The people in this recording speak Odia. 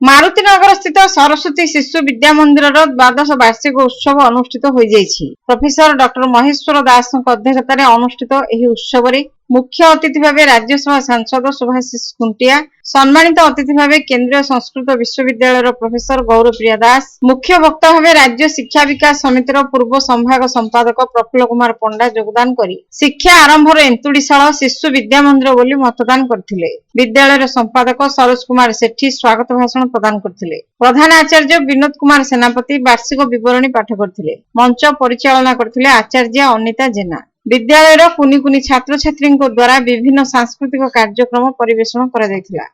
ମାରୁତିନଗର ସ୍ଥିତ ସରସ୍ୱତୀ ଶିଶୁ ବିଦ୍ୟା ମନ୍ଦିରର ଦ୍ୱାଦଶ ବାର୍ଷିକ ଉତ୍ସବ ଅନୁଷ୍ଠିତ ହୋଇଯାଇଛି। ପ୍ରଫେସର ଡକ୍ଟର ମହେଶ୍ୱର ଦାସଙ୍କ ଅଧ୍ୟକ୍ଷତାରେ ଅନୁଷ୍ଠିତ ଏହି ଉତ୍ସବରେ ମୁଖ୍ୟ ଅତିଥି ଭାବେ ରାଜ୍ୟସଭା ସାଂସଦ ସୁଭାଷିଷ ଖୁଣ୍ଟିଆ, ସମ୍ମାନିତ ଅତିଥି ଭାବେ କେନ୍ଦ୍ରୀୟ ସଂସ୍କୃତ ବିଶ୍ୱବିଦ୍ୟାଳୟର ପ୍ରଫେସର ଗୌରପ୍ରିୟା ଦାସ, ମୁଖ୍ୟ ବକ୍ତା ଭାବେ ରାଜ୍ୟ ଶିକ୍ଷା ବିକାଶ ସମିତିର ପୂର୍ବ ସମ୍ଭାଗ ସମ୍ପାଦକ ପ୍ରଫୁଲ୍ଲ କୁମାର ପଣ୍ଡା ଯୋଗଦାନ କରି ଶିକ୍ଷା ଆରମ୍ଭର ଏନ୍ତୁଡିଶାଳ ଶିଶୁ ବିଦ୍ୟା ମନ୍ଦିର ବୋଲି ମତଦାନ କରିଥିଲେ। ବିଦ୍ୟାଳୟର ସମ୍ପାଦକ ସରୋଜ କୁମାର ସେଠୀ ସ୍ୱାଗତ ଭାଷଣ ପ୍ରଦାନ କରିଥିଲେ। ପ୍ରଧାନ ଆଚାର୍ଯ୍ୟ ବିନୋଦ କୁମାର ସେନାପତି ବାର୍ଷିକ ବିବରଣୀ ପାଠ କରିଥିଲେ। ମଞ୍ଚ ପରିଚାଳନା କରିଥିଲେ ଆଚାର୍ଯ୍ୟା ଅନିତା ଜେନା। ବିଦ୍ୟାଳୟର କୁନି କୁନି ଛାତ୍ରଛାତ୍ରୀଙ୍କ ଦ୍ୱାରା ବିଭିନ୍ନ ସାଂସ୍କୃତିକ କାର୍ଯ୍ୟକ୍ରମ ପରିବେଷଣ କରାଯାଇଥିଲା।